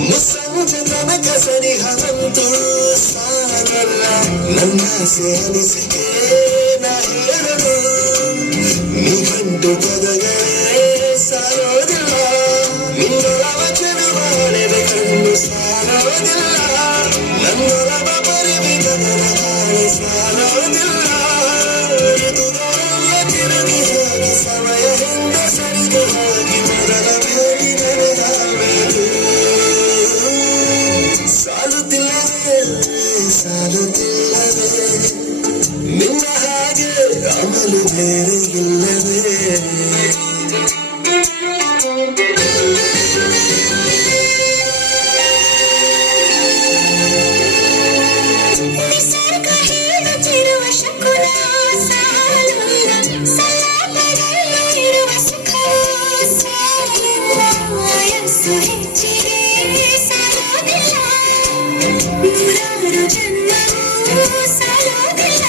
ಮುಸ್ಸಂಜೆ ತನಕ ಸನಿಹವಂತು ಸಾಲಲ್ಲ ನನ್ನ ಸೇನಿಸಿಕೆ ನಾ ಹೇಳಲು ನೀ ಗಂಟು ಪದಗಳೇ ಸಾರೋದಿಲ್ಲ ನಿನ್ನೊಲವ ಚೆಲುವಾಳೆದ ಕಣ್ಣು ಸಾರೋದಿಲ್ಲ ನನ್ನೊಲವ ಪರಿಮಿತನ ಕಾಣಿ ಸಾರೋದಿಲ್ಲ ಇದು ನೋಡುವ ತಿರುಗಿ ಹೋಗಿ ಸಮಯ ಹಿಂದೆ ಸರಿದು ಹೋಗಿ ಮೊದಲ ಬೇಡಿ ನಡೆದಾಗಬೇಕು ಸಾಲುತ್ತಿಲ್ಲವೇ ನಿನ್ನ ಹಾಗೆ ಅಮಲು ಬೇರೆ ಇಲ್ಲವೇ ನಿಸರ್ಗ ಹೇಳುತ್ತಿರುವ ಶಕುನ ಸಾಲಲ್ಲ ಸಲಾಪದಲ್ಲೂ ಇರುವ ಸುಖವೂ ಸಾಲಲ್ಲ ವಯಸ್ಸು ಹೆಚ್ಚಿಗೆ ಸಾಲೋದಿಲ್ಲ ನೂರಾರು ಜನ್ಮವೂ ಸಾಲೋದಿಲ್ಲ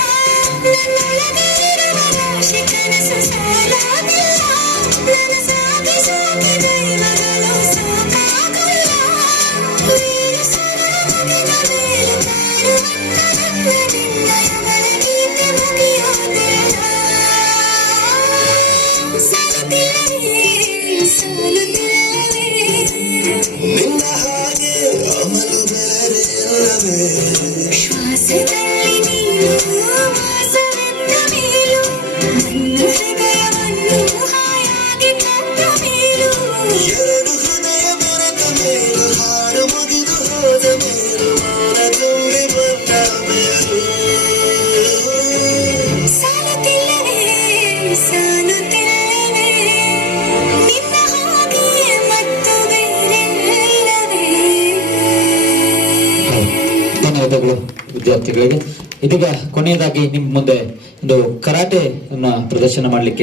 ನನ್ನೊಳಗೆ ಇರುವ ರಾಶಿ ಕನಸು ಸಾಲೋದಿಲ್ಲ ನನ್ನ ಸಾಗಿ ಸಾಗಿ ದೈವಗಳು ಸಾಕಾಗಲ್ಲ ನೀನು ಸರಳ ಮುಗಿದ ಮೇಲೆ ಕಾಣುವಂತ ನನ್ನ ನಿನ್ನಯಗಳ ಗೀತೆ ಮುಗಿಯೋದಿಲ್ಲ ಸಾಲುತ್ತಿಲ್ಲವೇ ಸಾಲುತ್ತಿಲ್ಲವೇ ನಿನ್ನ ಹಾಗೆ ಅಮಲು ಬೇರೆ ಇಲ್ಲವೇ ಶ್ವಾಸದಲ್ಲಿ ನೀನು ವಾಸವೆಂದ ಮೇಲೂ ನನ್ನ ಹೃದಯವನ್ನು ಹಾಯಾಗಿ ಕಟ್ಟ ಮೇಲೂ ಎರಡು ಹೃದಯ ಬೆರೆತ ಮೇಲು ಹಾಡು ಮುಗಿದು ಹೋದ ಮೇಲು ಮೌನ ತುಂಬಿ ಬಂದ ಮೇಲು ಸಾಲುತ್ತಿಲ್ಲವೇ ಸಾಲುತ್ತಿಲ್ಲವೇ ನಿನ್ನ ಹಾಗೆ ಮತ್ತು ಬೇರೆ ಇಲ್ಲವೇ ಧನ್ಯವಾದಗಳು ವಿದ್ಯಾರ್ಥಿಗಳಿಗೆ. ಇದೀಗ ಕೊನೆಯದಾಗಿ ನಿಮ್ಮ ಮುಂದೆ ಒಂದು ಕರಾಟೆ ಪ್ರದರ್ಶನ ಮಾಡಲಿಕ್ಕೆ